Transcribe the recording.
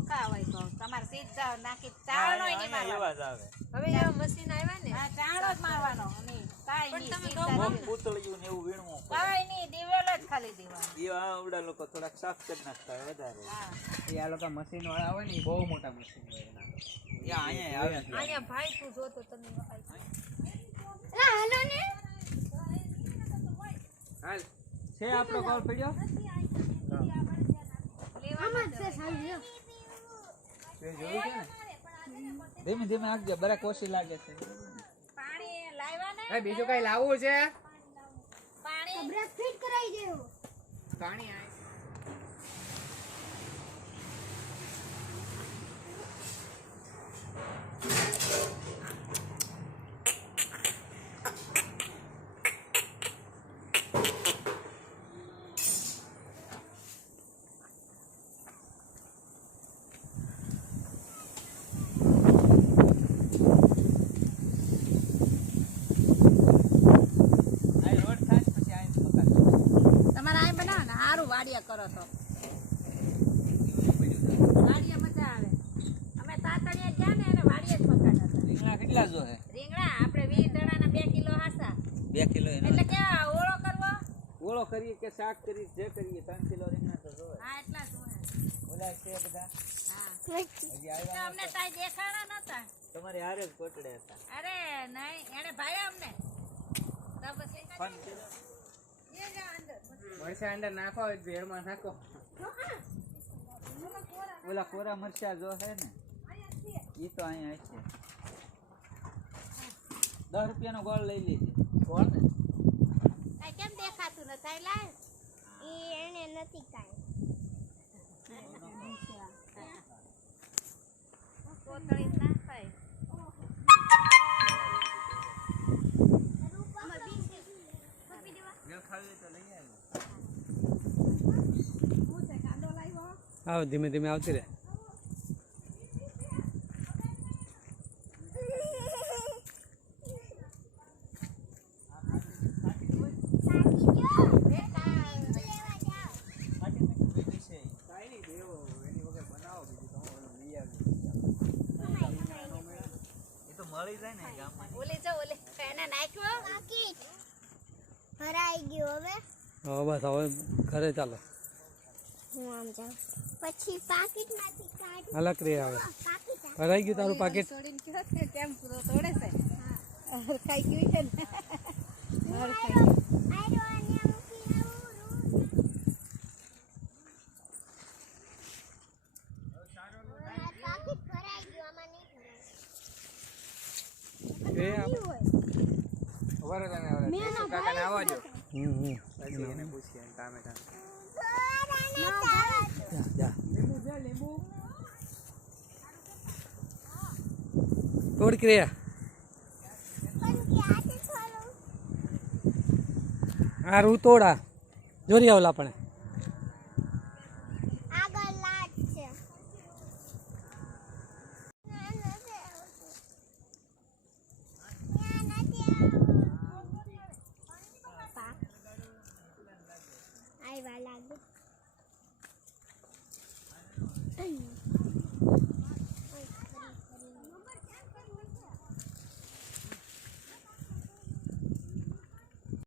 ચોખ્ખા હોય તો તમારે સીધા નાખી ચાળનો ય નહીં મારવાનો. એવા જ આવે. હવે એવા મશીન આવ્યા ને. હા ચાળો જ મારવાનો અને કાઈ પણ નહીં તમે સીધા કહો નાખી. પૂતળિયું ને એવું વીણવું પડે. કાઈ નહીં દિવેલ જ ખાલી દેવાનો. એ આવડા લોકો થોડાક સાફ કરી નાખતા હોય વધારે. હા એ આ લોકો મશીન વાળા હોય ને ઈ બહુ મોટા મશીન હોય એના. એ અહીંયા આવે છે. અહીંયા ભાઈ તું જોતો તને વખાય. હાલ છે આપણો કોલ પડ્યો તે જોયું છે ને ધીમે ધીમે આગળ બરાક ઓછી લાગે છે પાણી લાવ્યા ને એ બીજું કઈ લાવવું છે પાણી બ્રેક ફિટ કરાવી દેવો પાણી આ વાડિયા કરો તો વાડિયા મજા આવે. અમે તાતણિયા ગયા ને એને વાડિયા જ મકાન હતા. રીંગણા કેટલા જો હે રીંગણા આપણે 20 દડાના 2 કિલો હાસા 2 કિલો એટલે કેવા ઓળો કરવો. ઓળો કરીએ કે શાક કરીએ જે કરીએ 3 કિલો રીંગણા તો જોવે હા એટલા જ હોય. ઓલા છે બધા હા હજી તો આવ્યા અમને તાઈ દેખાડા નતા. તમારી હારે જ કોટડે હતા. અરે નહીં એને ભાઈ અમને તો પછી ફોન કર્યો. એ જા અંદર મરચા અંદર નાખો ભેળમાં નાખો ઓલા કોરા મરચા જો છે ને ઈ તો અહીંયા છે 10 રૂપિયાનો ગોળ લઈ લેજે ગોળ ને કાઈ કેમ દેખાતું ન થાય લાય ઈ એને નથી કાઈ કોતળી નાખાય. જો ખાવી તો લઈ આવ્યો આવ ધીમે ધીમે આવતી રહે મળી જાય ને ગામમાં. ઓલે જો ઓલે એને નાખ્યો પાકીટ ભરાઈ ગયો હવે હવે બસ હવે ઘરે ચાલો હું આમ જાઉં પછી પાકીટ માંથી કાઢ અલગ રે આવે પાકીટ ભરાઈ ગયું તારું પાકીટ છોડીને કયો કે કેમ પૂરો તોડે છે. ખાઈ ગયું છે ને આયરો અહીંયા મૂકી આવું પાકીટ ભરાઈ ગયો આમાં નહીં ભરાય એ વરદાને આવડે કાકાને આવવા દો પછી એને પૂછીએ ટામેટા જા તોડ ક્રિયા આ રૂ તોડા જોરી આવલા પણ